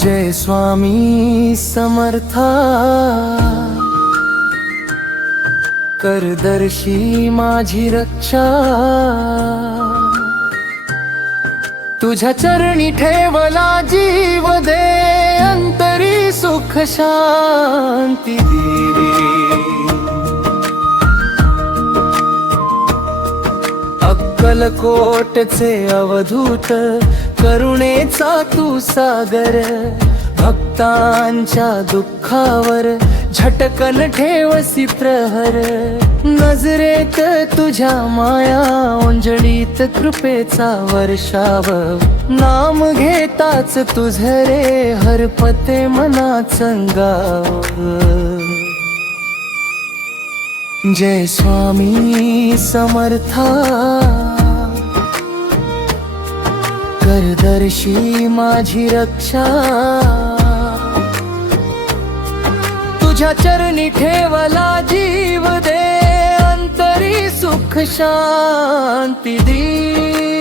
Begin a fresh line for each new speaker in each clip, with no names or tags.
जय स्वामी समर्था. करदर्शी माझी रक्षा. तुझ्या चरणी ठेवला जीव दे अंतरी सुख शांती दे अक्कलकोटचे अवधूत करुणेचा तू सागर भक्तांच्या दुःखावर झटकन ठेवसी प्रहर. नजरेत तुझ्या माया ओंजळीत कृपेचा वर्षाव. नाम घेताच तुझ रे हरपते मना चंगाव जय स्वामी समर्था. करदर्शी माझी रक्षा. तुझ्या चरणी ठेवला जीव दे अंतरी सुख शांती दी.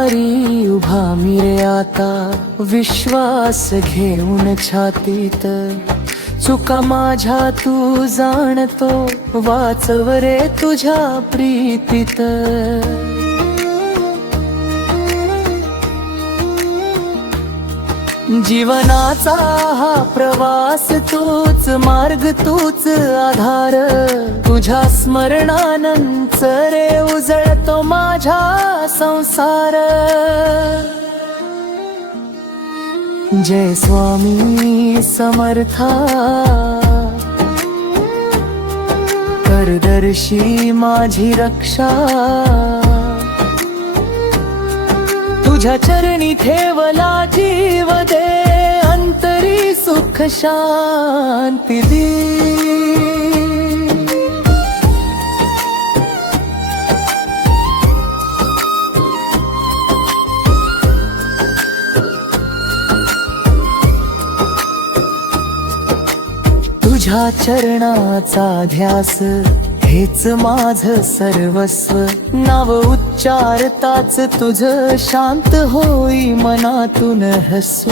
दारी उभा मिरे आता विश्वास घेऊन छातीत. चुका माझ्या तू जाणतो वाचवरे तुझ्या प्रीतीत. जीवनाचा हा प्रवास तूच मार्ग तूच आधार. तुझ्या स्मरणानंच रे उजळतो माझा संसार. जय स्वामी समर्था. करदर्शी माझी रक्षा. तुझ्या चरणी ठेवला जीव दे. अंतरी सुख शांती दे. तुझ्या चरणाचा ध्यास हेच माझ सर्वस्व. नाव उच्चारताच तुझ शांत होई मनातून हस्व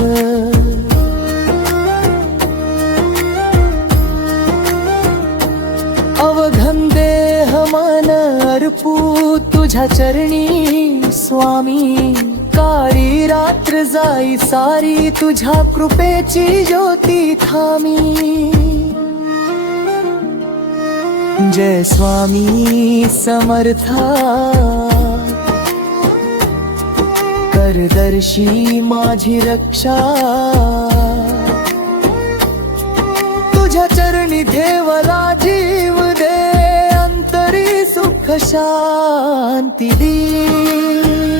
अवघन देह मन अर्पू तुझ्या चरणी स्वामी. कारी रात्र जाई सारी तुझ्या कृपेची ज्योती थामी. जय स्वामी समर्था। करदर्शी माझी रक्षा। तुझ्या चरणी ठेवला जीव दे अंतरी सुख शांती दी।